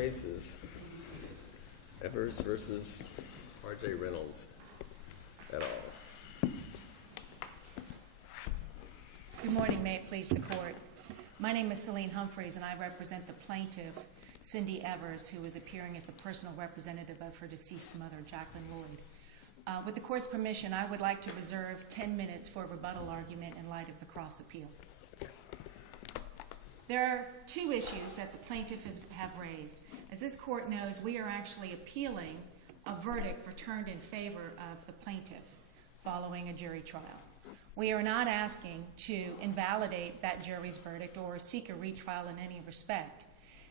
case is Evers versus R.J. Reynolds et al. Good morning. May it please the Court. My name is Celine Humphreys, and I represent the plaintiff, Cindy Evers, who is appearing as the personal representative of her deceased mother, Jacqueline Lloyd. With the Court's permission, I would like to reserve 10 minutes for a rebuttal argument in light of the cross appeal. There are two issues that the plaintiff have raised. As this Court knows, we are actually appealing a verdict returned in favor of the plaintiff following a jury trial. We are not asking to invalidate that jury's verdict or seek a retrial in any respect.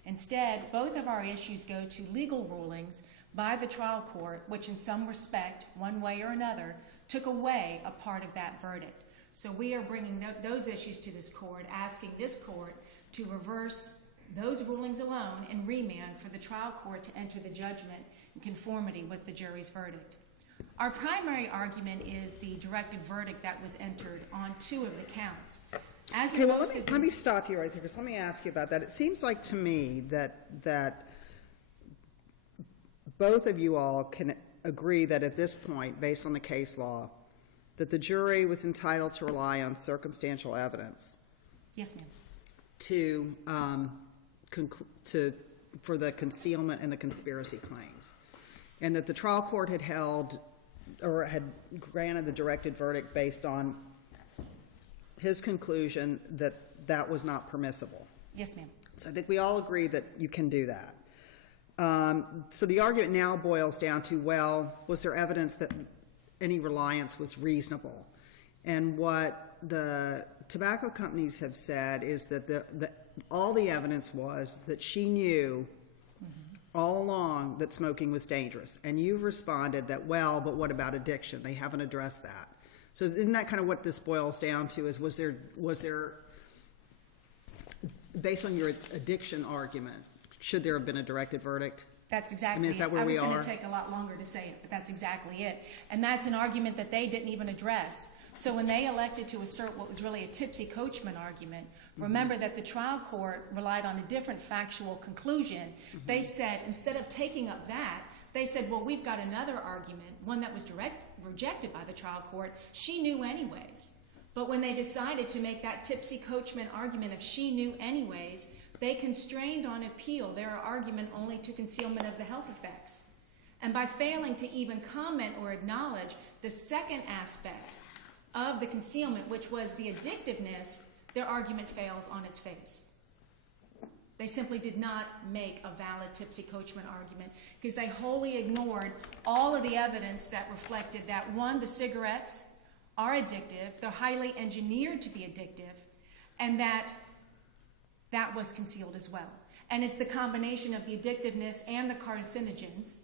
Instead, both of our issues go to legal rulings by the trial court, which in some respect, one way or another, took away a part of that verdict. So we are bringing those issues to this Court, asking this Court to reverse those rulings alone and remand for the trial court to enter the judgment in conformity with the jury's verdict. Our primary argument is the directed verdict that was entered on two of the counts. Okay, well, let me stop you right there, because let me ask you about that. It seems like to me that both of you all can agree that at this point, based on the case law, that the jury was entitled to rely on circumstantial evidence. Yes, ma'am. For the concealment and the conspiracy claims, and that the trial court had held or had granted the directed verdict based on his conclusion that that was not permissible. Yes, ma'am. So I think we all agree that you can do that. So the argument now boils down to, well, was there evidence that any reliance was reasonable? And what the tobacco companies have said is that all the evidence was that she knew all along that smoking was dangerous. And you've responded that, well, but what about addiction? They haven't addressed that. So isn't that kind of what this boils down to, is was there, based on your addiction argument, should there have been a directed verdict? That's exactly is that where it. I was we going are? to take a lot longer to say it, but that's exactly it. And that's an argument that they didn't even address. So when they elected to assert what was really a tipsy coachman argument, remember that the trial court relied on a different factual conclusion. They said, instead of taking up that, they said, well, we've got another argument, one that was rejected by the trial court. She knew anyways. But when they decided to make that tipsy coachman argument of she knew anyways, they constrained on appeal their argument only to concealment of the health effects. And by failing to even comment or acknowledge the second aspect of the concealment, which was the addictiveness, their argument fails on its face. They simply did not make a valid tipsy coachman argument because they wholly ignored all of the evidence that reflected that, one, the cigarettes are addictive, they're highly engineered to be addictive, and that was concealed as well. And it's the combination of the addictiveness and the carcinogens,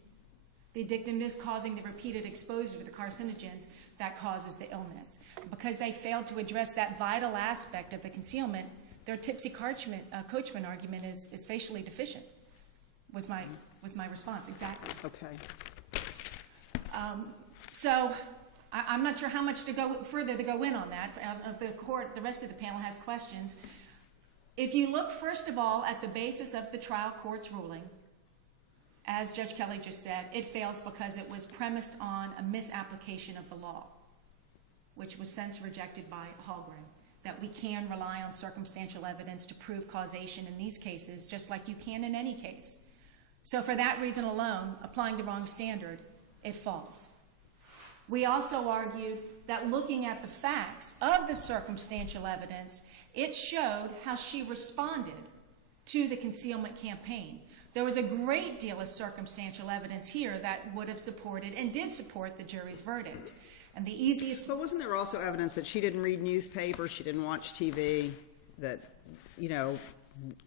the addictiveness causing the repeated exposure to the carcinogens, that causes the illness. Because they failed to address that vital aspect of the concealment, their tipsy coachman argument is facially deficient, was my response, exactly. Okay. So I'm not sure how much further to go in on that. If the court, the rest of the panel has questions. If you look, first of all, at the basis of the trial court's ruling, as Judge Kelly just said, it fails because it was premised on a misapplication of the law, which was since rejected by Hallgren, that we can rely on circumstantial evidence to prove causation in these cases, just like you can in any case. So for that reason alone, applying the wrong standard, it falls. We also argued that looking at the facts of the circumstantial evidence, it showed how she responded to the concealment campaign. There was a great deal of circumstantial evidence here that would have supported and did support the jury's verdict. And the easiest... But wasn't there also evidence that she didn't read newspapers, she didn't watch TV, that, you know,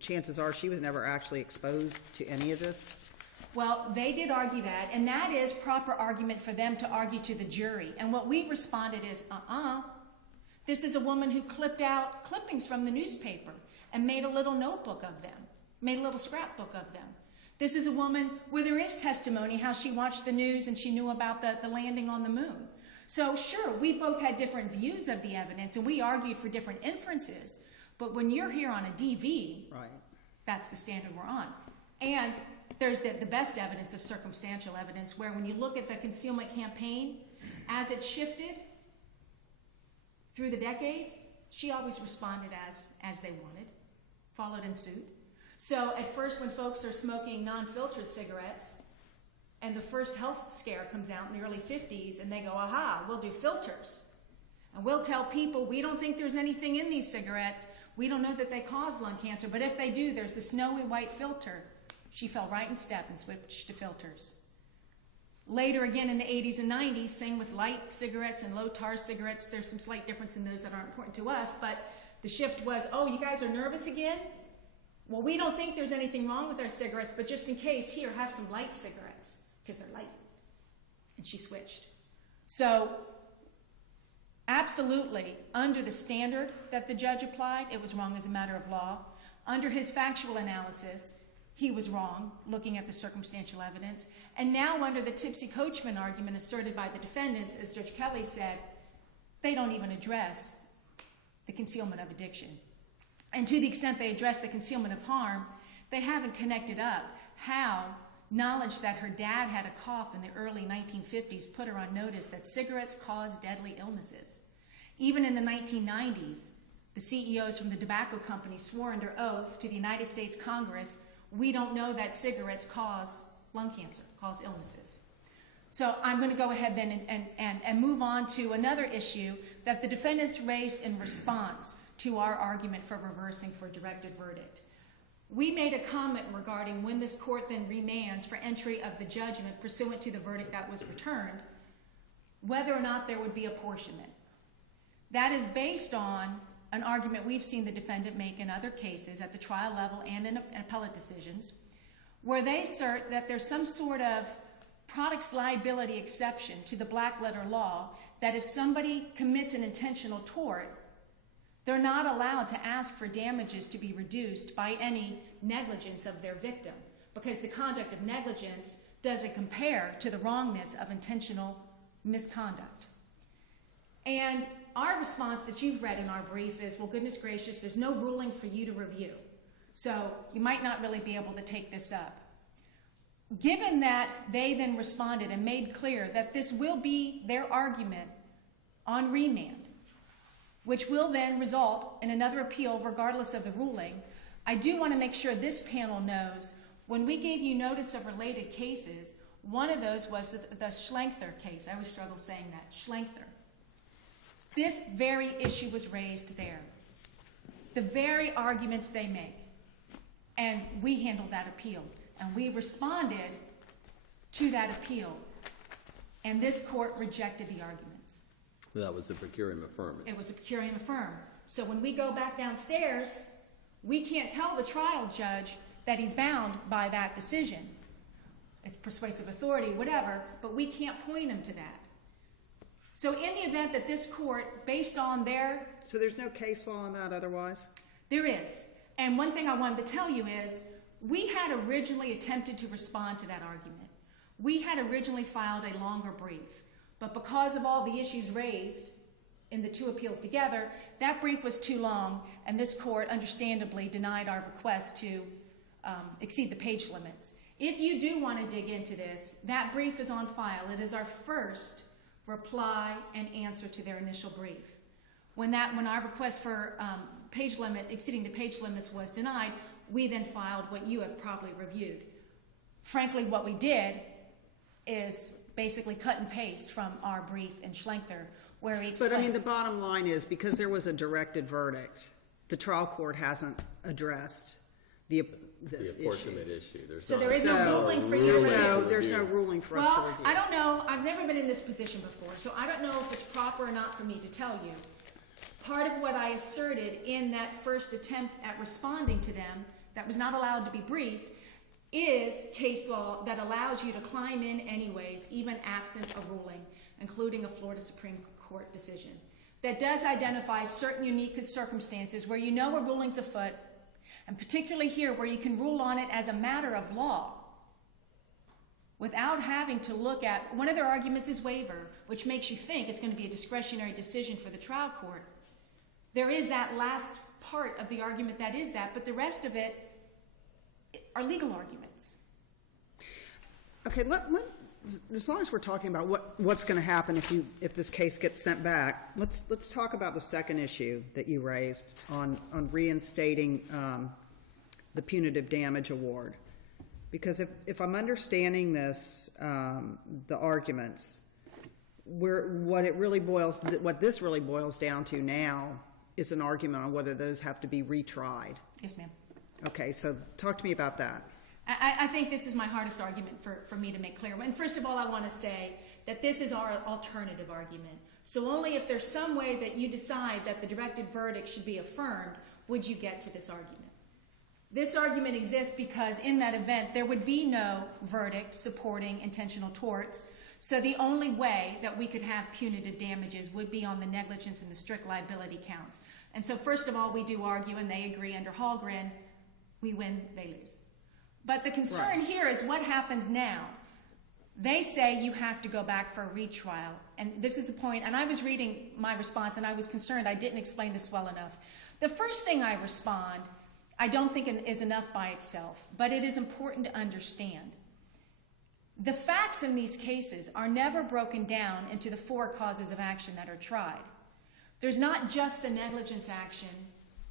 chances are she was never actually exposed to any of this? Well, they did argue that, and that is proper argument for them to argue to the jury. And what we responded is, this is a woman who clipped out clippings from the newspaper and made a little notebook of them, made a little scrapbook of them. This is a woman where there is testimony how she watched the news and she knew about the landing on the moon. So sure, we both had different views of the evidence and we argued for different inferences. But when you're here on a DV, right, that's the standard we're on. And there's the best evidence of circumstantial evidence, where when you look at the concealment campaign, as it shifted through the decades, she always responded as they wanted, followed in suit. So at first, when folks are smoking non-filtered cigarettes, and the first health scare comes out in the early 50s, and they go, aha, we'll do filters. And we'll tell people, we don't think there's anything in these cigarettes. We don't know that they cause lung cancer, but if they do, there's the snowy white filter. She fell right in step and switched to filters. Later again in the 80s and 90s, same with light cigarettes and low tar cigarettes. There's some slight difference in those that aren't important to us, but the shift was, oh, you guys are nervous again? Well, we don't think there's anything wrong with our cigarettes, but just in case, here, have some light cigarettes, because they're light. And she switched. So, absolutely, under the standard that the judge applied, it was wrong as a matter of law. Under his factual analysis, he was wrong, looking at the circumstantial evidence. And now under the tipsy coachman argument asserted by the defendants, as Judge Kelly said, they don't even address the concealment of addiction. And to the extent they address the concealment of harm, they haven't connected up how knowledge that her dad had a cough in the early 1950s put her on notice that cigarettes cause deadly illnesses. Even in the 1990s, the CEOs from the tobacco company swore under oath to the United States Congress, we don't know that cigarettes cause lung cancer, cause illnesses. So I'm going to go ahead then and move on to another issue that the defendants raised in response to our argument for reversing for directed verdict. We made a comment regarding when this court then remands for entry of the judgment pursuant to the verdict that was returned, whether or not there would be apportionment. That is based on an argument we've seen the defendant make in other cases at the trial level and in appellate decisions, where they assert that there's some sort of products liability exception to the black letter law, that if somebody commits an intentional tort, they're not allowed to ask for damages to be reduced by any negligence of their victim, because the conduct of negligence doesn't compare to the wrongness of intentional misconduct. And our response that you've read in our brief is, well, goodness gracious, there's no ruling for you to review. So you might not really be able to take this up. Given that they then responded and made clear that this will be their argument on remand, which will then result in another appeal regardless of the ruling, I do want to make sure this panel knows when we gave you notice of related cases, one of those was the Schlenkler case. I always struggle saying that, Schlenkler. This very issue was raised there. The very arguments they make. And we handled that appeal. And we responded to that appeal. And this court rejected the arguments. That was a per curiam affirmance. It was a per curiam affirm. So when we go back downstairs, we can't tell the trial judge that he's bound by that decision. It's persuasive authority, whatever, but we can't point him to that. So in the event that this court, based on their... So there's no case law on that otherwise? There is. And one thing I wanted to tell you is, we had originally attempted to respond to that argument. We had originally filed a longer brief. But because of all the issues raised in the two appeals together, that brief was too long, and this court understandably denied our request to exceed the page limits. If you do want to dig into this, that brief is on file. It is our first reply and answer to their initial brief. When our request for page limit, exceeding the page limits was denied, we then filed what you have probably reviewed. Frankly, what we did is basically cut and paste from our brief in Schlenkler, where we explained... But I mean, the bottom line is, because there was a directed verdict, the trial court hasn't addressed this The apportionment issue. So there is no ruling for you to review. There's no ruling for us to review. Well, I don't know. I've never been in this position before, so I don't know if it's proper or not for me to tell you. Part of what I asserted in that first attempt at responding to them that was not allowed to be briefed is case law that allows you to climb in anyways, even absent a ruling, including a Florida Supreme Court decision, that does identify certain unique circumstances where you know a ruling's afoot, and particularly here where you can rule on it as a matter of law without having to look at... One of their arguments is waiver, which makes you think it's going to be a discretionary decision for the trial court. There is that last part of the argument that is that, but the rest of it are legal arguments. Okay, as long as we're talking about what's going to happen if this case gets sent back, let's talk about the second issue that you raised on reinstating the punitive damage award. Because if I'm understanding this, the arguments, what this really boils down to now is an argument on whether those have to be retried. Yes, ma'am. Okay, so talk to me about that. I think this is my hardest argument for me to make clear. And first of all, I want to say that this is our alternative argument. So only if there's some way that you decide that the directed verdict should be affirmed would you get to this argument. This argument exists because in that event, there would be no verdict supporting intentional torts. So the only way that we could have punitive damages would be on the negligence and the strict liability counts. And so first of all, we do argue, and they agree under Hallgren, we win, they lose. But the concern here is what happens now. They say you have to go back for a retrial. And this is the point, and I was reading my response, and I was concerned I didn't explain this well enough. The first thing I respond, I don't think is enough by itself, but it is important to understand. The facts in these cases are never broken down into the 4 causes of action that are tried. There's not just the negligence action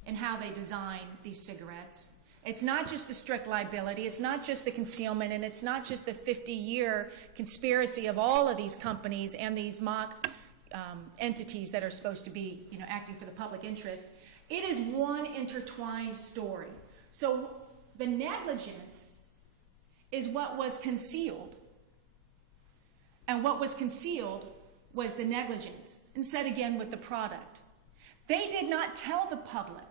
in how they design these cigarettes. It's not just the strict liability, it's not just the concealment, and it's not just the 50-year conspiracy of all of these companies and these mock entities that are supposed to be, acting for the public interest. It is one intertwined story. So the negligence is what was concealed, and what was concealed was the negligence, and said again with the product. They did not tell the public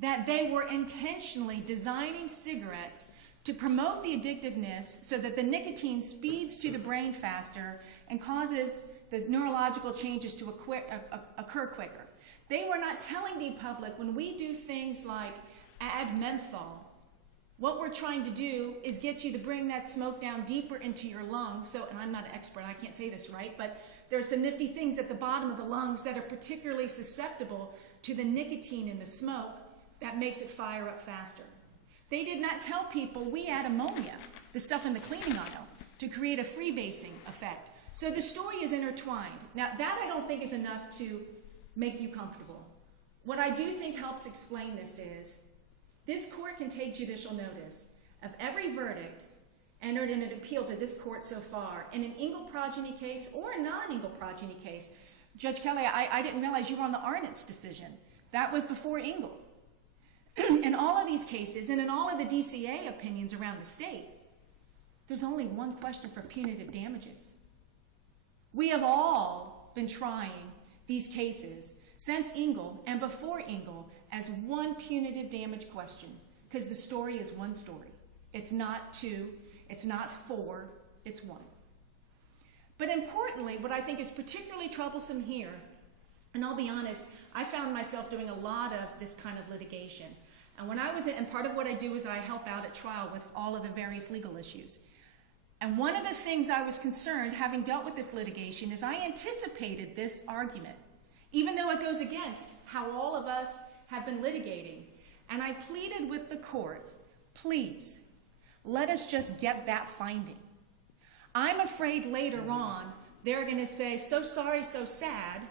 that they were intentionally designing cigarettes to promote the addictiveness so that the nicotine speeds to the brain faster and causes the neurological changes to occur quicker. They were not telling the public when we do things like add menthol, what we're trying to do is get you to bring that smoke down deeper into your lungs. So, and I'm not an expert, I can't say this right, but there are some nifty things at the bottom of the lungs that are particularly susceptible to the nicotine in the smoke that makes it fire up faster. They did not tell people we add ammonia, the stuff in the cleaning aisle, to create a freebasing effect. So the story is intertwined. Now that I don't think is enough to make you comfortable. What I do think helps explain this is, this court can take judicial notice of every verdict entered in an appeal to this court so far in an Ingle progeny case or a non-Ingle progeny case. Judge Kelly, I didn't realize you were on the Arnott's decision. That was before Ingle. In all of these cases, and in all of the DCA opinions around the state, there's only one question for punitive damages. We have all been trying these cases since Ingle and before Ingle as one punitive damage question, because the story is one story. It's not 2, it's not 4, it's 1. But importantly, what I think is particularly troublesome here, and I'll be honest, I found myself doing a lot of this kind of litigation. And when I was in, and part of what I do is I help out at trial with all of the various legal issues. And one of the things I was concerned, having dealt with this litigation, is I anticipated this argument, even though it goes against how all of us have been litigating. And I pleaded with the court, please, let us just get that finding. I'm afraid later on, they're going to say, so sorry, so sad,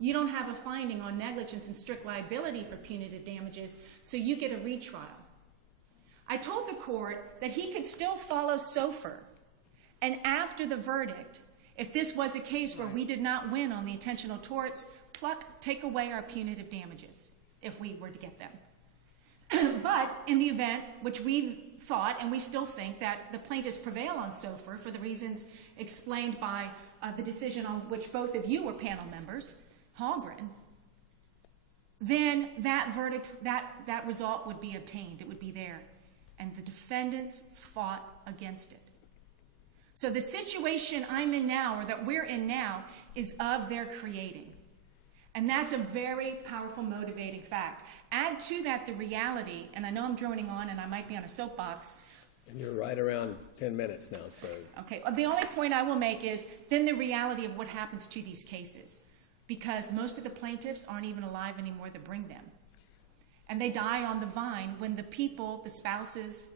you don't have a finding on negligence and strict liability for punitive damages, so you get a retrial. I told the court that he could still follow SOFR, and after the verdict, if this was a case where we did not win on the intentional torts, take away our punitive damages, if we were to get them. But in the event, which we thought, and we still think, that the plaintiffs prevail on SOFR for the reasons explained by the decision on which both of you were panel members, Hallgren, then that verdict, that result would be obtained. It would be there. And the defendants fought against it. So the situation I'm in now, or that we're in now, is of their creating. And that's a very powerful motivating fact. Add to that the reality, and I know I'm droning on and I might be on a soapbox. And you're right around 10 minutes now, so. Okay, the only point I will make is then the reality of what happens to these cases. Because most of the plaintiffs aren't even alive anymore that bring them. And they die on the vine when the people, the spouses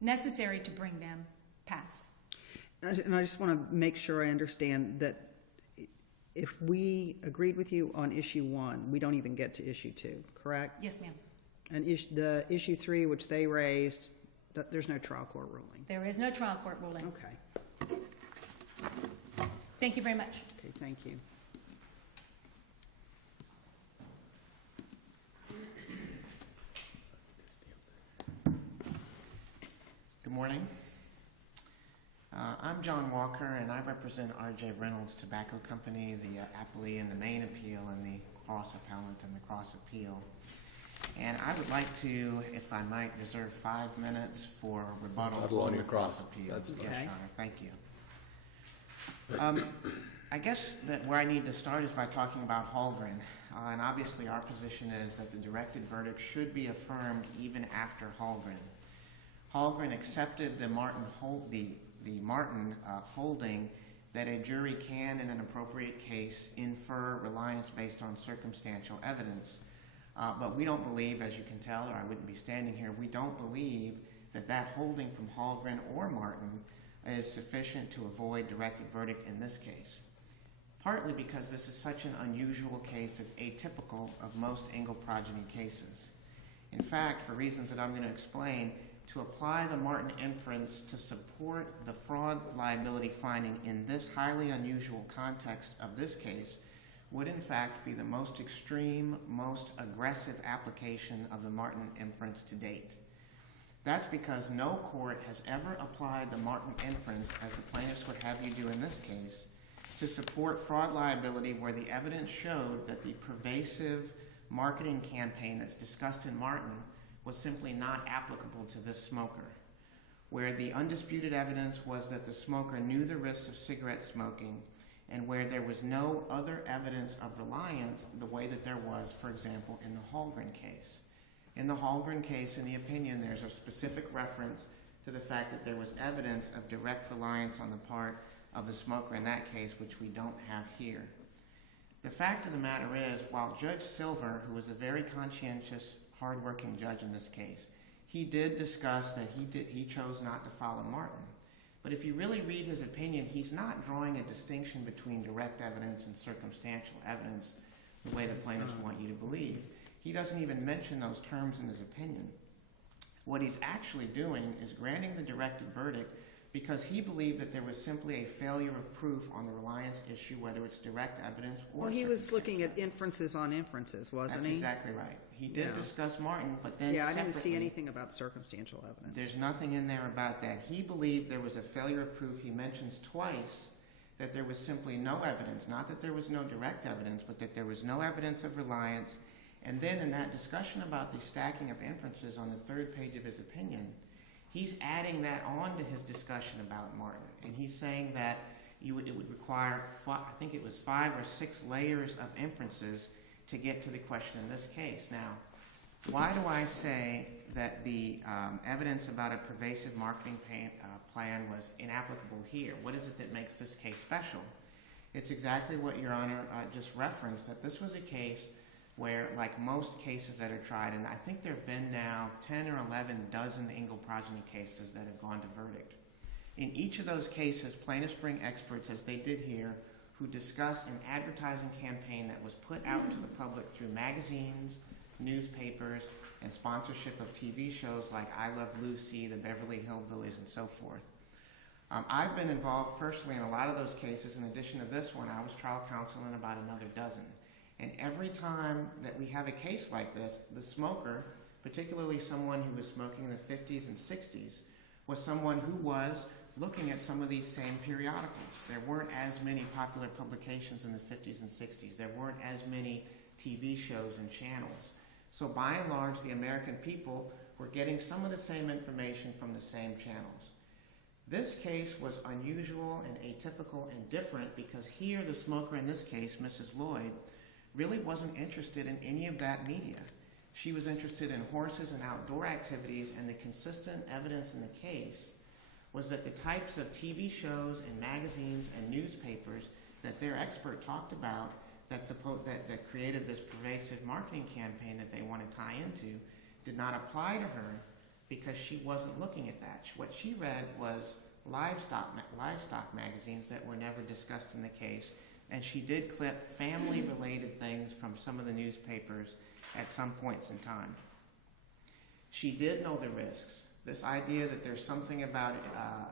necessary to bring them, pass. And I just want to make sure I understand that if we agreed with you on issue 1, we don't even get to issue 2, correct? Yes, ma'am. And the issue 3, which they raised, there's no trial court ruling. There is no trial court ruling. Okay. Thank you very much. Okay, thank you. Good morning. I'm John Walker, and I represent R.J. Reynolds Tobacco Company, the appellee in the main appeal and the cross appellant in the cross appeal. And I would like to, if I might, reserve 5 minutes for rebuttal on the cross appeal. That's yes, okay. Your Honor. Thank you. I guess that where I need to start is by talking about Hallgren. And obviously our position is that the directed verdict should be affirmed even after Hallgren. Hallgren accepted the Martin holding that a jury can, in an appropriate case, infer reliance based on circumstantial evidence. But we don't believe, as you can tell, or I wouldn't be standing here, we don't believe that that holding from Hallgren or Martin is sufficient to avoid directed verdict in this case. Partly because this is such an unusual case, it's atypical of most Engle progeny cases. In fact, for reasons that I'm going to explain, to apply the Martin inference to support the fraud liability finding in this highly unusual context of this case would in fact be the most extreme, most aggressive application of the Martin inference to date. That's because no court has ever applied the Martin inference, as the plaintiffs would have you do in this case, to support fraud liability where the evidence showed that the pervasive marketing campaign that's discussed in Martin was simply not applicable to this smoker, where the undisputed evidence was that the smoker knew the risks of cigarette smoking, and where there was no other evidence of reliance the way that there was, for example, in the Hallgren case. In the Hallgren case, in the opinion, there's a specific reference to the fact that there was evidence of direct reliance on the part of the smoker in that case, which we don't have here. The fact of the matter is, while Judge Silver, who was a very conscientious, hardworking judge in this case, he did discuss that he chose not to follow Martin. But if you really read his opinion, he's not drawing a distinction between direct evidence and circumstantial evidence the way the plaintiffs want you to believe. He doesn't even mention those terms in his opinion. What he's actually doing is granting the directed verdict because he believed that there was simply a failure of proof on the reliance issue, whether it's direct evidence or Well, he was circumstantial looking at evidence. inferences on inferences, wasn't That's he? exactly right. He did Yeah. discuss Martin, but then Yeah, I didn't see separately, anything about circumstantial evidence. there's nothing in there about that. He believed there was a failure of proof. He mentions twice that there was simply no evidence, not that there was no direct evidence, but that there was no evidence of reliance. And then in that discussion about the stacking of inferences on the 3rd page of his opinion, he's adding that on to his discussion about Martin. And he's saying that it would require, I think it was 5 or 6 layers of inferences to get to the question in this case. Now, why do I say that the evidence about a pervasive marketing plan was inapplicable here? What is it that makes this case special? It's exactly what Your Honor just referenced, that this was a case where, like most cases that are tried, and I think there have been now 10 or 11 dozen Engle progeny cases that have gone to verdict. In each of those cases, plaintiffs bring experts, as they did here, who discuss an advertising campaign that was put out to the public through magazines, newspapers, and sponsorship of TV shows like I Love Lucy, the Beverly Hillbillies, and so forth. I've been involved personally in a lot of those cases. In addition to this one, I was trial counsel in about another dozen. And every time that we have a case like this, the smoker, particularly someone who was smoking in the 50s and 60s, was someone who was looking at some of these same periodicals. There weren't as many popular publications in the 50s and 60s. There weren't as many TV shows and channels. So by and large, the American people were getting some of the same information from the same channels. This case was unusual and atypical and different because here the smoker in this case, Mrs. Lloyd, really wasn't interested in any of that media. She was interested in horses and outdoor activities, and the consistent evidence in the case was that the types of TV shows and magazines and newspapers that their expert talked about that created this pervasive marketing campaign that they want to tie into did not apply to her because she wasn't looking at that. What she read was livestock magazines that were never discussed in the case, and she did clip family-related things from some of the newspapers at some points in time. She did know the risks. This idea that there's something about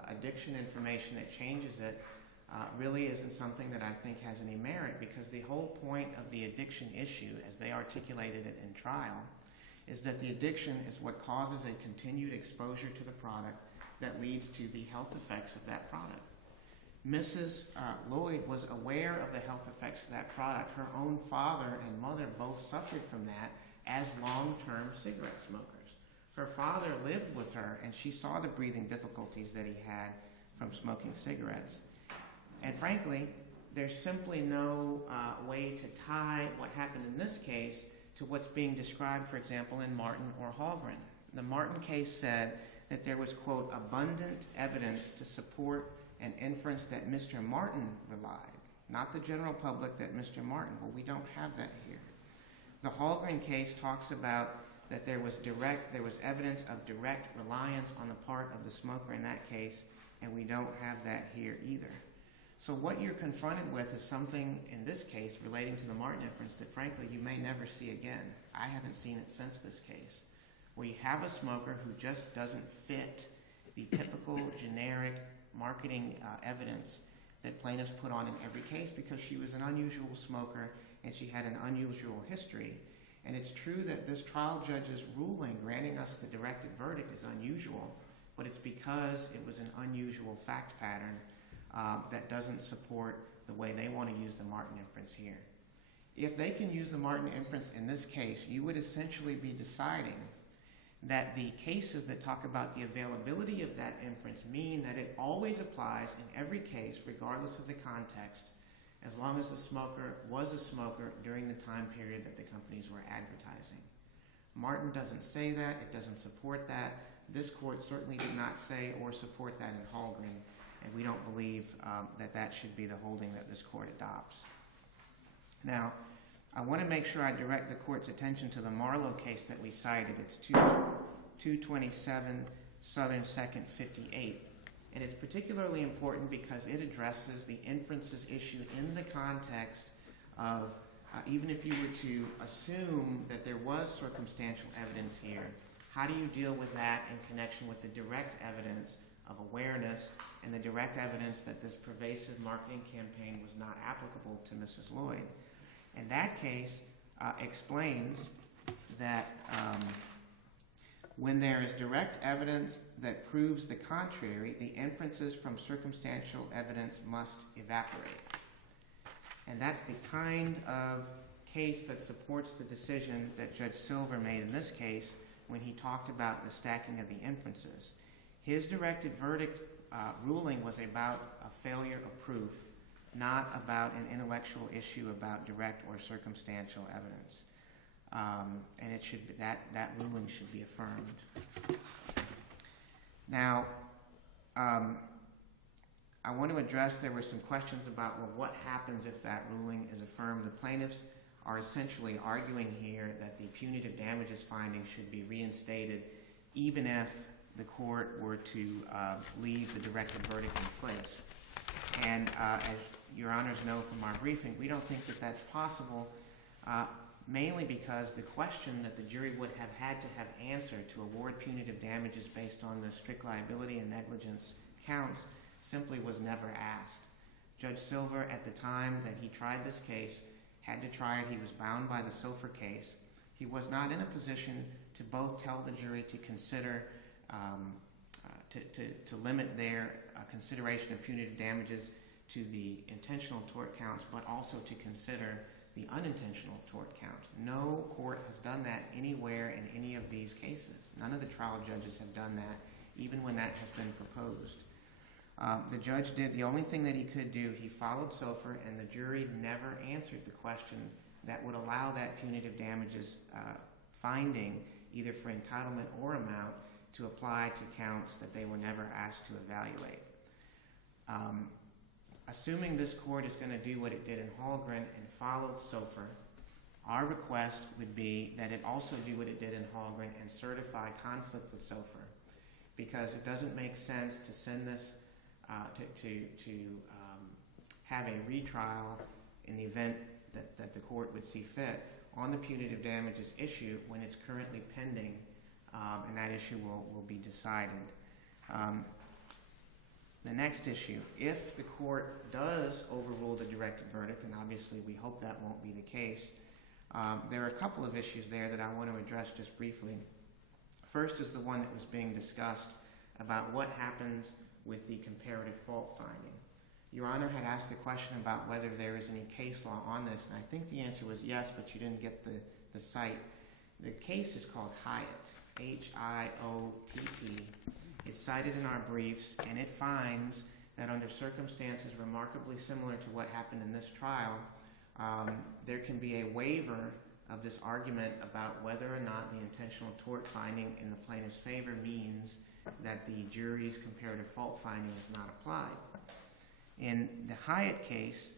addiction information that changes it really isn't something that I think has any merit, because the whole point of the addiction issue, as they articulated it in trial, is that the addiction is what causes a continued exposure to the product that leads to the health effects of that product. Mrs. Lloyd was aware of the health effects of that product. Her own father and mother both suffered from that as long-term cigarette smokers. Her father lived with her, and she saw the breathing difficulties that he had from smoking cigarettes. And frankly, there's simply no way to tie what happened in this case to what's being described, for example, in Martin or Hallgren. The Martin case said that there was, quote, abundant evidence to support an inference that Mr. Martin relied, not the general public, that Mr. Martin. Well, we don't have that here. The Hallgren case talks about that there was evidence of direct reliance on the part of the smoker in that case, and we don't have that here either. So what you're confronted with is something in this case relating to the Martin inference that frankly you may never see again. I haven't seen it since this case, where you have a smoker who just doesn't fit the typical generic marketing evidence that plaintiffs put on in every case because she was an unusual smoker and she had an unusual history. And it's true that this trial judge's ruling granting us the directed verdict is unusual, but it's because it was an unusual fact pattern that doesn't support the way they want to use the Martin inference here. If they can use the Martin inference in this case, you would essentially be deciding that the cases that talk about the availability of that inference mean that it always applies in every case, regardless of the context, as long as the smoker was a smoker during the time period that the companies were advertising. Martin doesn't say that. It doesn't support that. This court certainly did not say or support that in Hallgren, and we don't believe that that should be the holding that this court adopts. Now, I want to make sure I direct the court's attention to the Marlowe case that we cited. It's 227 Southern 2nd 58. And it's particularly important because it addresses the inferences issue in the context of even if you were to assume that there was circumstantial evidence here, how do you deal with that in connection with the direct evidence of awareness and the direct evidence that this pervasive marketing campaign was not applicable to Mrs. Lloyd? And that case explains that when there is direct evidence that proves the contrary, the inferences from circumstantial evidence must evaporate. And that's the kind of case that supports the decision that Judge Silver made in this case when he talked about the stacking of the inferences. His directed verdict ruling was about a failure of proof, not about an intellectual issue about direct or circumstantial evidence. And it should be, that ruling should be affirmed. Now, I want to address, there were some questions about, well, what happens if that ruling is affirmed? The plaintiffs are essentially arguing here that the punitive damages finding should be reinstated even if the court were to leave the directed verdict in place. And as your honors know from our briefing, we don't think that that's possible, mainly because the question that the jury would have had to have answered to award punitive damages based on the strict liability and negligence counts simply was never asked. Judge Silver, at the time that he tried this case, had to try it. He was bound by the Sofer case. He was not in a position to both tell the jury to consider, to limit their consideration of punitive damages to the intentional tort counts, but also to consider the unintentional tort count. No court has done that anywhere in any of these cases. None of the trial judges have done that, even when that has been proposed. The judge did the only thing that he could do. He followed Sofer, and the jury never answered the question that would allow that punitive damages finding, either for entitlement or amount, to apply to counts that they were never asked to evaluate. Assuming this court is going to do what it did in Hallgren and follow Sofer, our request would be that it also do what it did in Hallgren and certify conflict with Sofer, because it doesn't make sense to send this to have a retrial in the event that the court would see fit on the punitive damages issue when it's currently pending, and that issue will be decided. The next issue, if the court does overrule the directed verdict, and obviously we hope that won't be the case, there are a couple of issues there that I want to address just briefly. First is the one that was being discussed about what happens with the comparative fault finding. Your Honor had asked the question about whether there is any case law on this, and I think the answer was yes, but you didn't get the site. The case is called Hyatt, H-I-O-T-T. It's cited in our briefs, and it finds that under circumstances remarkably similar to what happened in this trial, there can be a waiver of this argument about whether or not the intentional tort finding in the plaintiff's favor means that the jury's comparative fault finding is not applied. In the Hyatt case,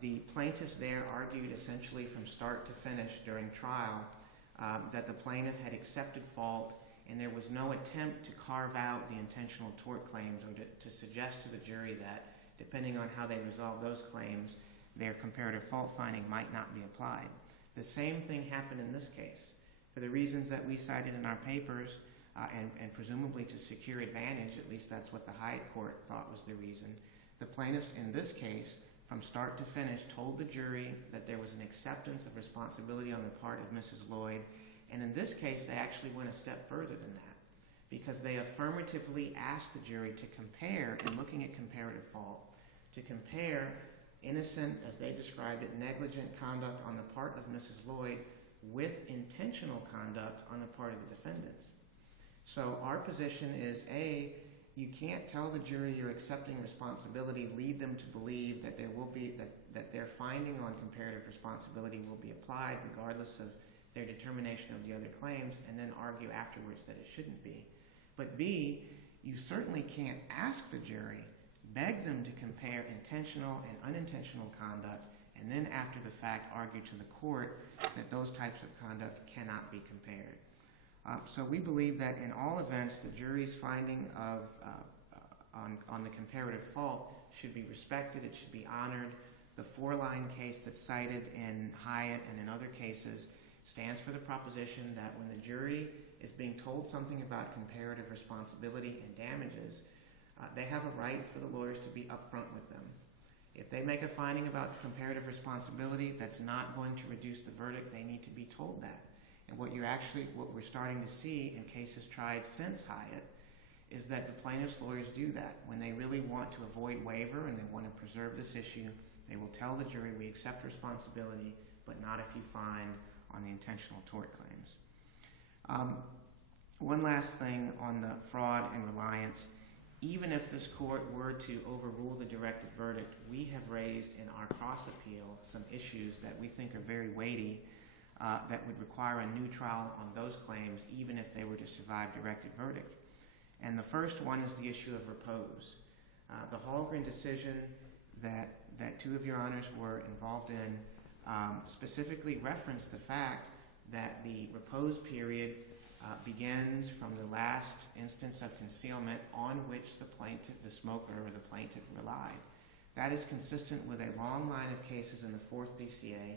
the plaintiffs there argued essentially from start to finish during trial that the plaintiff had accepted fault and there was no attempt to carve out the intentional tort claims or to suggest to the jury that depending on how they resolve those claims, their comparative fault finding might not be applied. The same thing happened in this case. For the reasons that we cited in our papers, and presumably to secure advantage, at least that's what the Hyatt court thought was the reason, the plaintiffs in this case, from start to finish, told the jury that there was an acceptance of responsibility on the part of Mrs. Lloyd, and in this case they actually went a step further than that because they affirmatively asked the jury to compare, in looking at comparative fault, to compare innocent, as they described it, negligent conduct on the part of Mrs. Lloyd with intentional conduct on the part of the defendants. So our position is, A, you can't tell the jury you're accepting responsibility, lead them to believe that there will be that their finding on comparative responsibility will be applied regardless of their determination of the other claims, and then argue afterwards that it shouldn't be. But B, you certainly can't ask the jury, beg them to compare intentional and unintentional conduct, and then after the fact argue to the court that those types of conduct cannot be compared. So we believe that in all events, the jury's finding of on the comparative fault should be respected, it should be honored. The four-line case that's cited in Hyatt and in other cases stands for the proposition that when the jury is being told something about comparative responsibility and damages, they have a right for the lawyers to be upfront with them. If they make a finding about comparative responsibility that's not going to reduce the verdict, they need to be told that. And what we're starting to see in cases tried since Hyatt is that the plaintiff's lawyers do that. When they really want to avoid waiver and they want to preserve this issue, they will tell the jury, we accept responsibility, but not if you find on the intentional tort claims. One last thing on the fraud and reliance. Even if this court were to overrule the directed verdict, we have raised in our cross appeal some issues that we think are very weighty that would require a new trial on those claims even if they were to survive directed verdict. And the first one is the issue of repose. The Hallgren decision that two of your honors were involved in specifically referenced the fact that the repose period begins from the last instance of concealment on which the plaintiff, the smoker or the plaintiff relied. That is consistent with a long line of cases in the 4th DCA,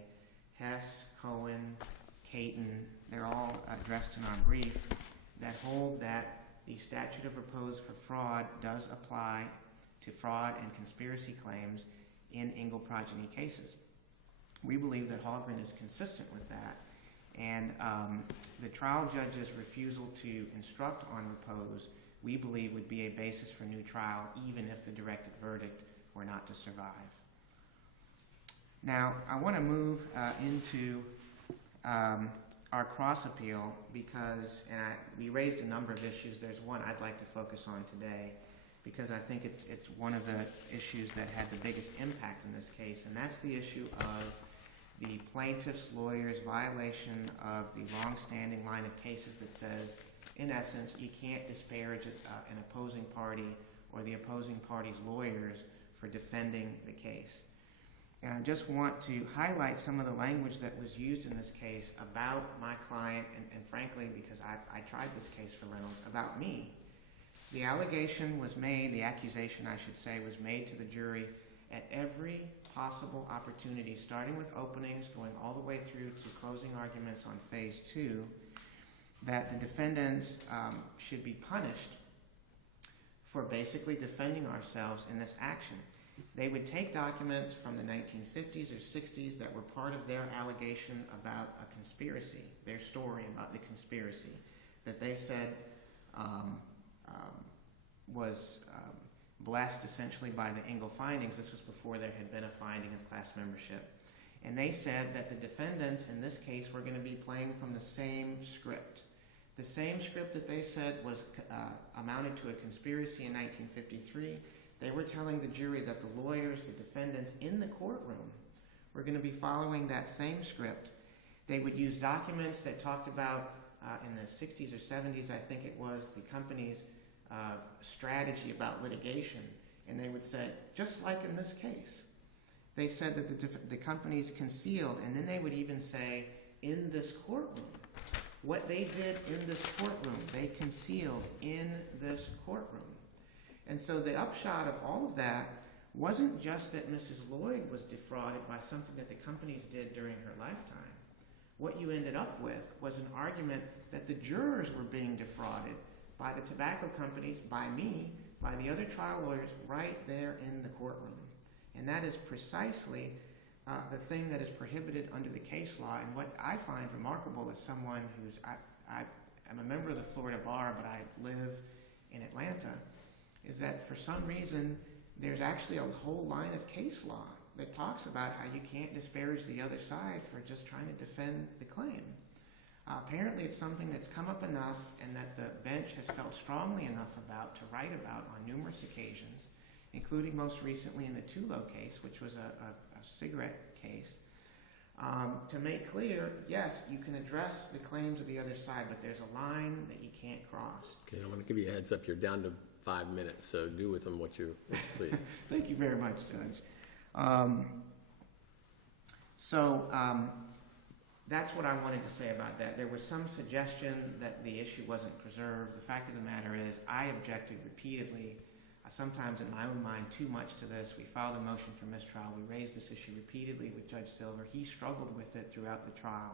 Hess, Cohen, Caton, they're all addressed in our brief, that hold that the statute of repose for fraud does apply to fraud and conspiracy claims in Ingle progeny cases. We believe that Hallgren is consistent with that, and the trial judge's refusal to instruct on repose, we believe, would be a basis for new trial even if the directed verdict were not to survive. Now, I want to move into our cross appeal because we raised a number of issues. There's one I'd like to focus on today because I think it's one of the issues that had the biggest impact in this case, and that's the issue of the plaintiff's lawyer's violation of the long-standing line of cases that says, in essence, you can't disparage an opposing party or the opposing party's lawyers for defending the case. And I just want to highlight some of the language that was used in this case about my client, and frankly, because I tried this case for Reynolds, about me. The allegation was made, the accusation I should say, was made to the jury at every possible opportunity, starting with openings, going all the way through to closing arguments on phase 2, that the defendants should be punished for basically defending ourselves in this action. They would take documents from the 1950s or 60s that were part of their allegation about a conspiracy, their story about the conspiracy, that they said was blessed essentially by the Engel findings. This was before there had been a finding of class membership. And they said that the defendants in this case were going to be playing from the same script. The same script that they said was amounted to a conspiracy in 1953. They were telling the jury that the lawyers, the defendants in the courtroom, were going to be following that same script. They would use documents that talked about, in the 60s or 70s, I think it was, the company's strategy about litigation. And they would say, just like in this case, they said that the companies concealed, and then they would even say, in this courtroom. What they did in this courtroom, they concealed in this courtroom. And so the upshot of all of that wasn't just that Mrs. Lloyd was defrauded by something that the companies did during her lifetime. What you ended up with was an argument that the jurors were being defrauded by the tobacco companies, by me, by the other trial lawyers right there in the courtroom. And that is precisely the thing that is prohibited under the case law. And what I find remarkable as someone who's, I'm a member of the Florida Bar, but I live in Atlanta, is that for some reason there's actually a whole line of case law that talks about how you can't disparage the other side for just trying to defend the claim. Apparently it's something that's come up enough and that the bench has felt strongly enough about to write about on numerous occasions, including most recently in the Tulo case, which was a cigarette case, to make clear, yes, you can address the claims of the other side, but there's a line that you can't cross. Okay, I'm going to give you a heads up. You're down to 5 minutes, so do with them what you please. Thank you very much, Judge. That's what I wanted to say about that. There was some suggestion that the issue wasn't preserved. The fact of the matter is I objected repeatedly, sometimes in my own mind too much to this. We filed a motion for mistrial. We raised this issue repeatedly with Judge Silver. He struggled with it throughout the trial,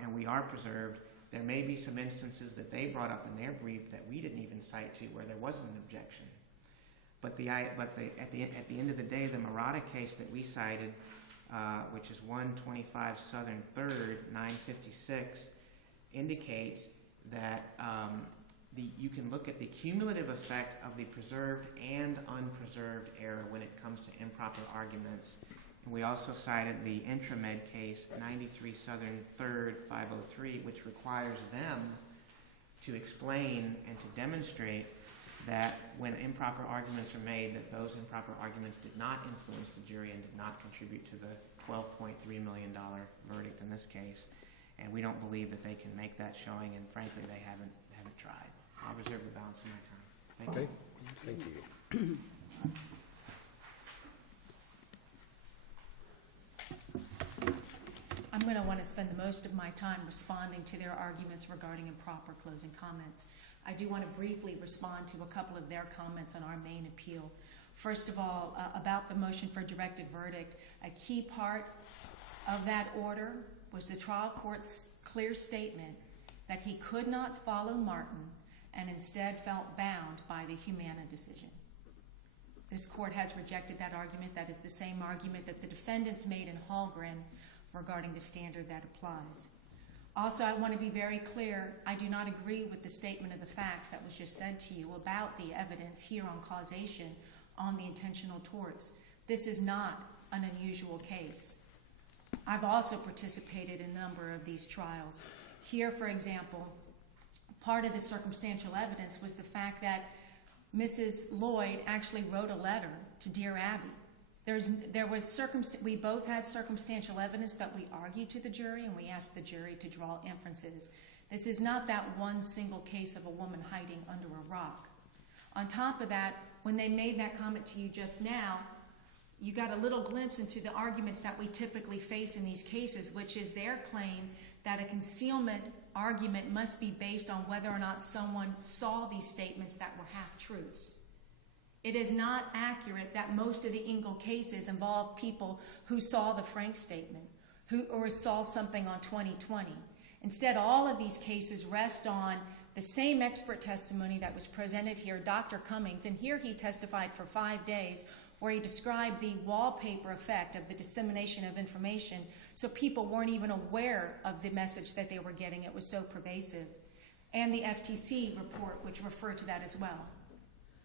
and we are preserved. There may be some instances that they brought up in their brief that we didn't even cite to where there wasn't an objection. But at the end of the day, the Murata case that we cited, which is 125 Southern 3rd, 956, indicates that you can look at the cumulative effect of the preserved and unpreserved error when it comes to improper arguments. And we also cited the Intramed case, 93 Southern 3rd, 503, which requires them to explain and to demonstrate that when improper arguments are made, that those improper arguments did not influence the jury and did not contribute to the $12.3 million verdict in this case. And we don't believe that they can make that showing, and frankly, they haven't tried. I'll reserve the balance of my time. Thank you. Thank you. I'm going to want to spend the most of my time responding to their arguments regarding improper closing comments. I do want to briefly respond to a couple of their comments on our main appeal. First of all, about the motion for directed verdict, a key part of that order was the trial court's clear statement that he could not follow Martin and instead felt bound by the Humana decision. This court has rejected that argument. That is the same argument that the defendants made in Hallgren regarding the standard that applies. Also, I want to be very clear, I do not agree with the statement of the facts that was just said to you about the evidence here on causation on the intentional torts. This is not an unusual case. I've also participated in a number of these trials. Here, for example, part of the circumstantial evidence was the fact that Mrs. Lloyd actually wrote a letter to Dear Abby. We both had circumstantial evidence that we argued to the jury, and we asked the jury to draw inferences. This is not that one single case of a woman hiding under a rock. On top of that, when they made that comment to you just now, you got a little glimpse into the arguments that we typically face in these cases, which is their claim that a concealment argument must be based on whether or not someone saw these statements that were half-truths. It is not accurate that most of the Engel cases involve people who saw the Frank statement or saw something on 2020. Instead, all of these cases rest on the same expert testimony that was presented here, Dr. Cummings, and here he testified for 5 days where he described the wallpaper effect of the dissemination of information, so people weren't even aware of the message that they were getting. It was so pervasive. And the FTC report, which referred to that as well.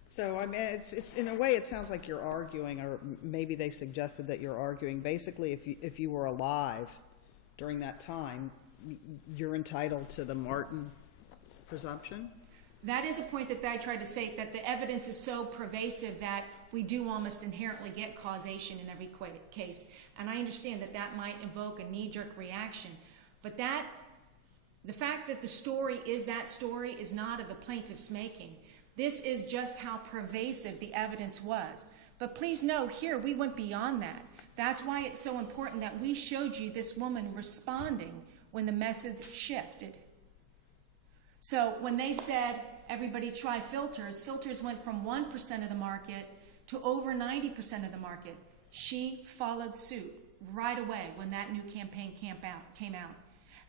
So, I mean, it's in a way, it sounds like you're arguing, or maybe they suggested that you're arguing, basically, if you were alive during that time, you're entitled to the Martin presumption? That is a point that I tried to say, that the evidence is so pervasive that we do almost inherently get causation in every case. And I understand that that might evoke a knee-jerk reaction. But the fact that the story is that story is not of the plaintiff's making. This is just how pervasive the evidence was. But please know, here we went beyond that. That's why it's so important that we showed you this woman responding when the message shifted. So when they said, everybody try filters, filters went from 1% of the market to over 90% of the market. She followed suit right away when that new campaign came out.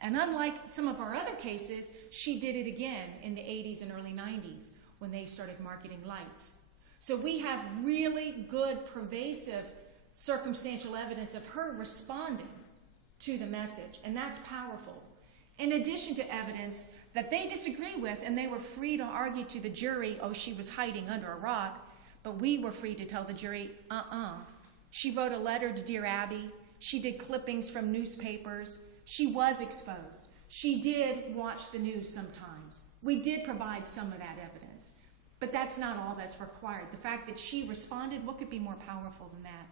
And unlike some of our other cases, she did it again in the 80s and early 90s when they started marketing lights. So we have really good, pervasive, circumstantial evidence of her responding to the message, and that's powerful. In addition to evidence that they disagree with, and they were free to argue to the jury, oh, she was hiding under a rock, but we were free to tell the jury, She wrote a letter to Dear Abby. She did clippings from newspapers. She was exposed. She did watch the news sometimes. We did provide some of that evidence, but that's not all that's required. The fact that she responded, what could be more powerful than that?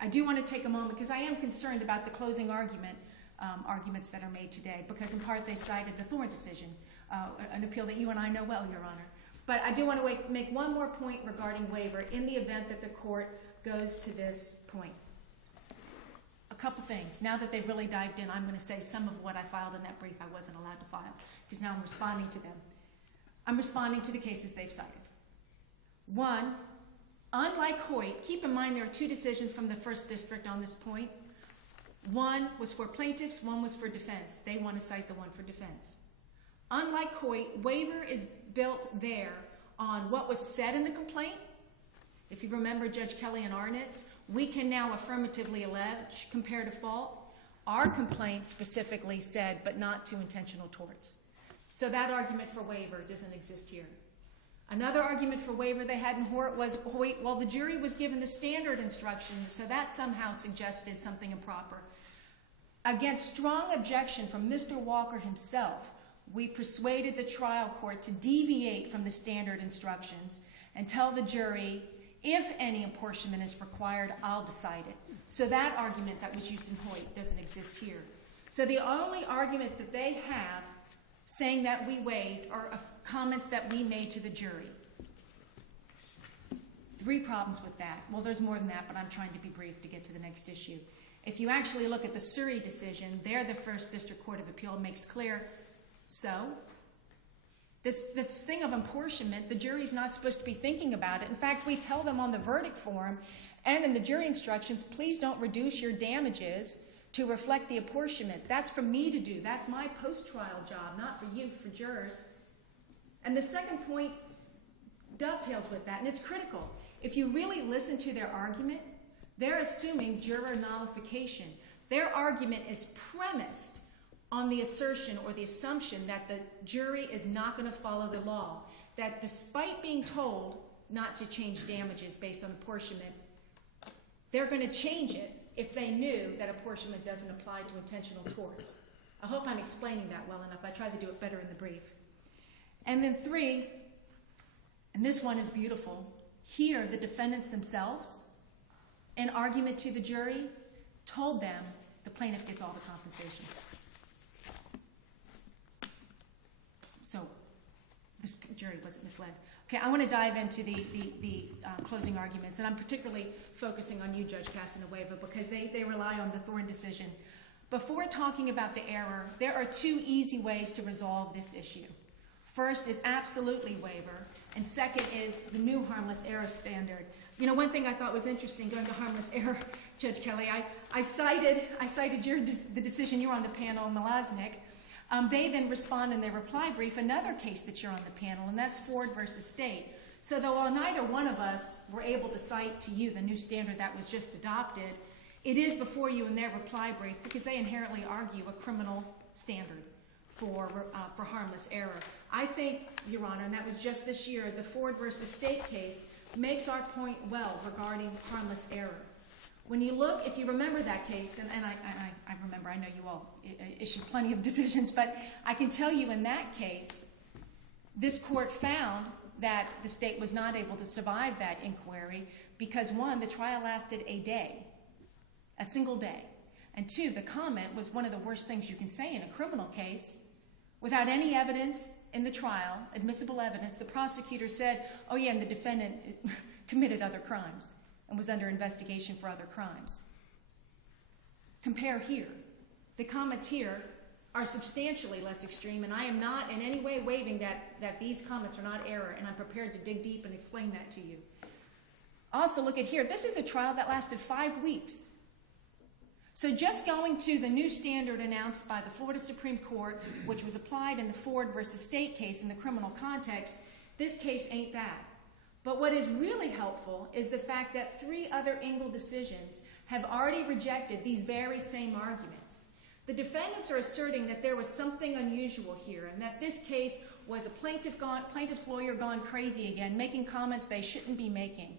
I do want to take a moment, because I am concerned about the closing arguments that are made today, because in part they cited the Thorne decision, an appeal that you and I know well, Your Honor. But I do want to make one more point regarding waiver in the event that the court goes to this point. A couple things. Now that they've really dived in, I'm going to say some of what I filed in that brief I wasn't allowed to file, because now I'm responding to them. I'm responding to the cases they've cited. One, unlike Hoyt, keep in mind there are two decisions from the First District on this point. One was for plaintiffs, one was for defense. They want to cite the one for defense. Unlike Hoyt, waiver is built there on what was said in the complaint. If you remember Judge Kelly and Arnett's, we can now affirmatively allege comparative fault. Our complaint specifically said, but not to intentional torts. So that argument for waiver doesn't exist here. Another argument for waiver they had in Hoyt was, well, the jury was given the standard instructions, so that somehow suggested something improper. Against strong objection from Mr. Walker himself, we persuaded the trial court to deviate from the standard instructions and tell the jury, if any apportionment is required, I'll decide it. So that argument that was used in Hoyt doesn't exist here. So the only argument that they have saying that we waived are comments that we made to the jury. 3 problems with that. Well, there's more than that, but I'm trying to be brief to get to the next issue. If you actually look at the Surrey decision, there the First District Court of Appeal makes clear, so this thing of apportionment, the jury's not supposed to be thinking about it. In fact, we tell them on the verdict form and in the jury instructions, please don't reduce your damages to reflect the apportionment. That's for me to do. That's my post-trial job, not for you, for jurors. And the second point dovetails with that, and it's critical. If you really listen to their argument, they're assuming juror nullification. Their argument is premised on the assertion or the assumption that the jury is not going to follow the law, that despite being told not to change damages based on apportionment, they're going to change it if they knew that apportionment doesn't apply to intentional torts. I hope I'm explaining that well enough. I tried to do it better in the brief. And then 3, and this one is beautiful. Here, the defendants themselves, in argument to the jury, told them the plaintiff gets all the compensation. So this jury wasn't misled. Okay, I want to dive into the closing arguments, and I'm particularly focusing on you, Judge Casanova, because they rely on the Thorne decision. Before talking about the error, there are two easy ways to resolve this issue. First is absolutely waiver, and second is the new harmless error standard. You know, one thing I thought was interesting going to harmless error, Judge Kelly, I cited the decision, you were on the panel, Malaznik. They then respond in their reply brief, another case that you're on the panel, and that's Ford versus State. So though neither one of us were able to cite to you the new standard that was just adopted, it is before you in their reply brief because they inherently argue a criminal standard for harmless error. I think, Your Honor, and that was just this year, the Ford versus State case makes our point well regarding harmless error. When you look, if you remember that case, and I remember, I know you all issued plenty of decisions, but I can tell you in that case, this court found that the state was not able to survive that inquiry because, one, the trial lasted a single day, and two, the comment was one of the worst things you can say in a criminal case. Without any evidence in the trial, admissible evidence, the prosecutor said, oh yeah, and the defendant committed other crimes and was under investigation for other crimes. Compare here. The comments here are substantially less extreme, and I am not in any way waiving that these comments are not error, and I'm prepared to dig deep and explain that to you. Also, look at here. This is a trial that lasted 5 weeks. So just going to the new standard announced by the Florida Supreme Court, which was applied in the Ford versus State case in the criminal context, this case ain't that. But what is really helpful is the fact that 3 other Engle decisions have already rejected these very same arguments. The defendants are asserting that there was something unusual here and that this case was a plaintiff's lawyer gone crazy again, making comments they shouldn't be making.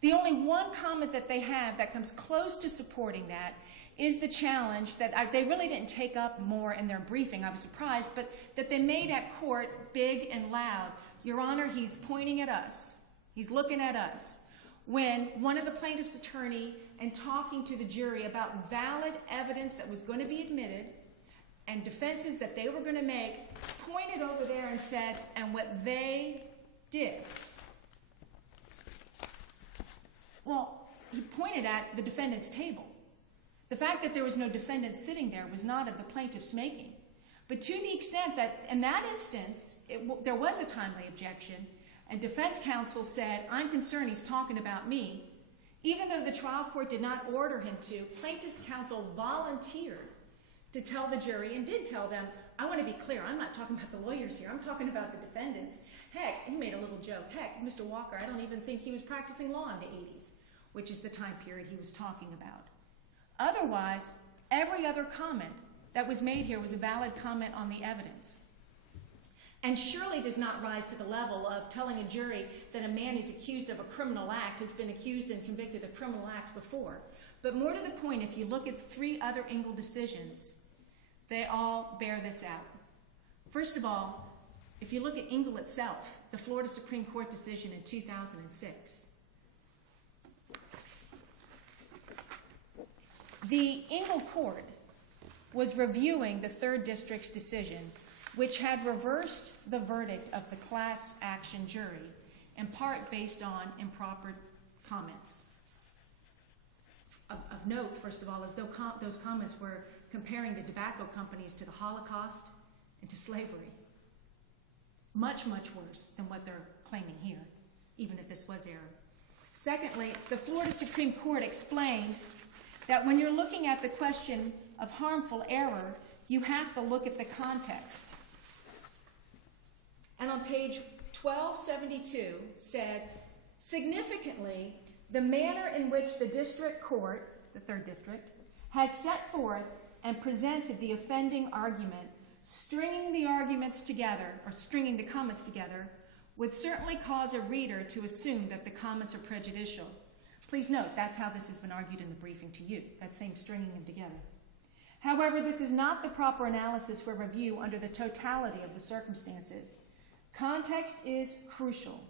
The only one comment that they have that comes close to supporting that is the challenge that they really didn't take up more in their briefing, I was surprised, but that they made at court big and loud. Your Honor, he's pointing at us. He's looking at us. When one of the plaintiff's attorney and talking to the jury about valid evidence that was going to be admitted and defenses that they were going to make, pointed over there and said, and what they did. Well, he pointed at the defendant's table. The fact that there was no defendant sitting there was not of the plaintiff's making. But to the extent that, in that instance, there was a timely objection, and defense counsel said, I'm concerned he's talking about me, even though the trial court did not order him to, plaintiff's counsel volunteered to tell the jury and did tell them, I want to be clear, I'm not talking about the lawyers here, I'm talking about the defendants. Heck, he made a little joke. Heck, Mr. Walker, I don't even think he was practicing law in the 80s, which is the time period he was talking about. Otherwise, every other comment that was made here was a valid comment on the evidence. And surely does not rise to the level of telling a jury that a man who's accused of a criminal act has been accused and convicted of criminal acts before. But more to the point, if you look at 3 other Engle decisions, they all bear this out. First of all, if you look at Engle itself, the Florida Supreme Court decision in 2006, the Engle court was reviewing the 3rd District's decision, which had reversed the verdict of the class action jury, in part based on improper comments. Of note, first of all, is those comments were comparing the tobacco companies to the Holocaust and to slavery. Much, much worse than what they're claiming here, even if this was error. Secondly, the Florida Supreme Court explained that when you're looking at the question of harmful error, you have to look at the context. And on page 1272 said, significantly, the manner in which the district court, the 3rd District, has set forth and presented the offending argument, stringing the arguments together, or stringing the comments together, would certainly cause a reader to assume that the comments are prejudicial. Please note, that's how this has been argued in the briefing to you, that same stringing them together. However, this is not the proper analysis for review under the totality of the circumstances. Context is crucial.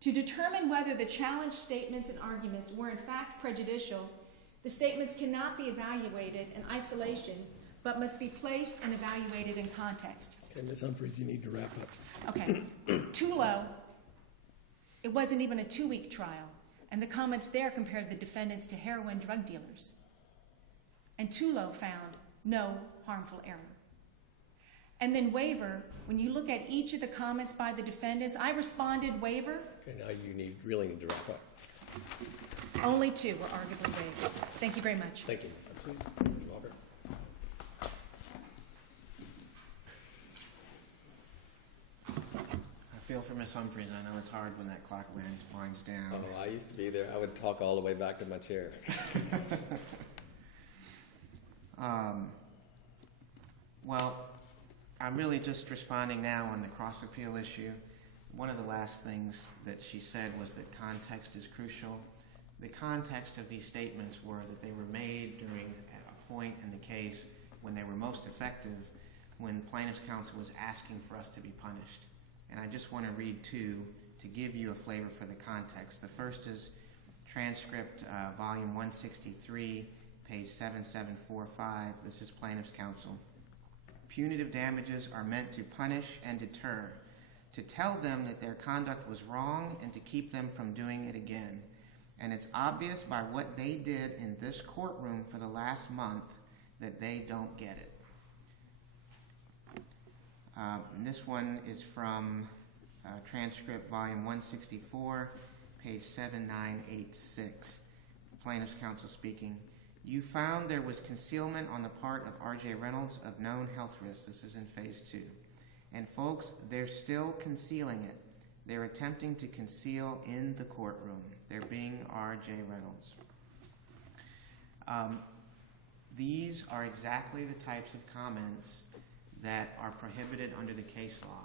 To determine whether the challenged statements and arguments were in fact prejudicial, the statements cannot be evaluated in isolation, but must be placed and evaluated in context. Okay, Ms. Humphreys, you need to wrap up. Okay. Tulo It wasn't even a 2-week trial, and the comments there compared the defendants to heroin drug dealers. And Tulo found no harmful error. And then waiver, when you look at each of the comments by the defendants, I responded waiver. Okay, now you really need to wrap up. Only 2 were arguably waived. Thank you very much. Thank you, Ms. Humphrey. Mr. Walker. I feel for Ms. Humphreys. I know it's hard when that clock winds down. Oh, I used to be there. I would talk all the way back to my chair. Well, I'm really just responding now on the cross-appeal issue. One of the last things that she said was that context is crucial. The context of these statements were that they were made during a point in the case when they were most effective, when plaintiff's counsel was asking for us to be punished. And I just want to read 2 to give you a flavor for the context. The first is transcript, volume 163, page 7745. This is plaintiff's counsel. Punitive damages are meant to punish and deter, to tell them that their conduct was wrong and to keep them from doing it again. And it's obvious by what they did in this courtroom for the last month that they don't get it. And this one is from transcript volume 164, page 7986. Plaintiff's counsel speaking. You found there was concealment on the part of R.J. Reynolds of known health risks. This is in phase 2. And folks, they're still concealing it. They're attempting to conceal in the courtroom. They're being R.J. Reynolds. These are exactly the types of comments that are prohibited under the case law.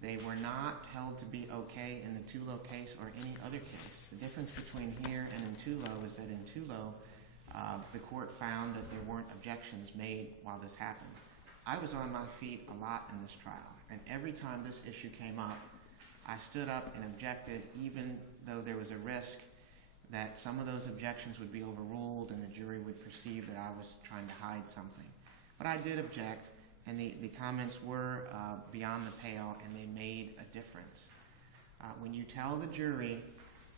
They were not held to be okay in the Tulo case or any other case. The difference between here and in Tulo is that in Tulo, the court found that there weren't objections made while this happened. I was on my feet a lot in this trial, and every time this issue came up, I stood up and objected, even though there was a risk that some of those objections would be overruled and the jury would perceive that I was trying to hide something. But I did object, and the comments were beyond the pale, and they made a difference. When you tell the jury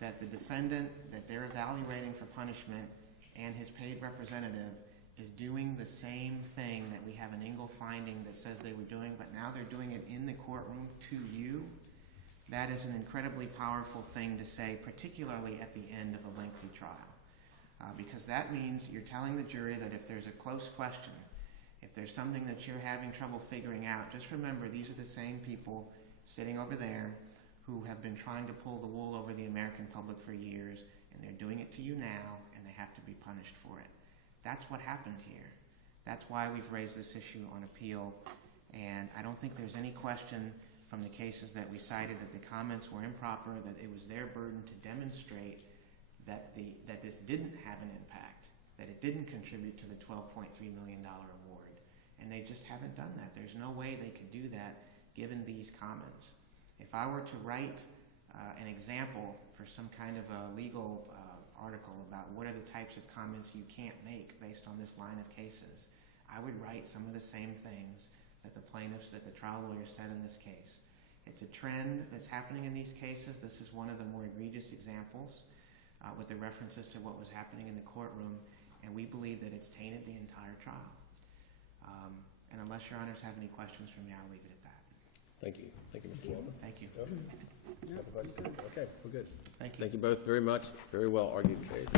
that the defendant that they're evaluating for punishment and his paid representative is doing the same thing that we have an Ingle finding that says they were doing, but now they're doing it in the courtroom to you, that is an incredibly powerful thing to say, particularly at the end of a lengthy trial. Because that means you're telling the jury that if there's a close question, if there's something that you're having trouble figuring out, just remember these are the same people sitting over there who have been trying to pull the wool over the American public for years, and they're doing it to you now, and they have to be punished for it. That's what happened here. That's why we've raised this issue on appeal, and I don't think there's any question from the cases that we cited that the comments were improper, that it was their burden to demonstrate that this didn't have an impact, that it didn't contribute to the $12.3 million award, and they just haven't done that. There's no way they could do that given these comments. If I were to write an example for some kind of a legal article about what are the types of comments you can't make based on this line of cases, I would write some of the same things that the plaintiffs, that the trial lawyers said in this case. It's a trend that's happening in these cases. This is one of the more egregious examples with the references to what was happening in the courtroom, and we believe that it's tainted the entire trial. And unless your honors have any questions for me, I'll leave it at that. Thank you. Thank you, Mr. Walker. Thank you. Have a question? Okay, we're good. Thank you. Thank you both very much. Very well argued case.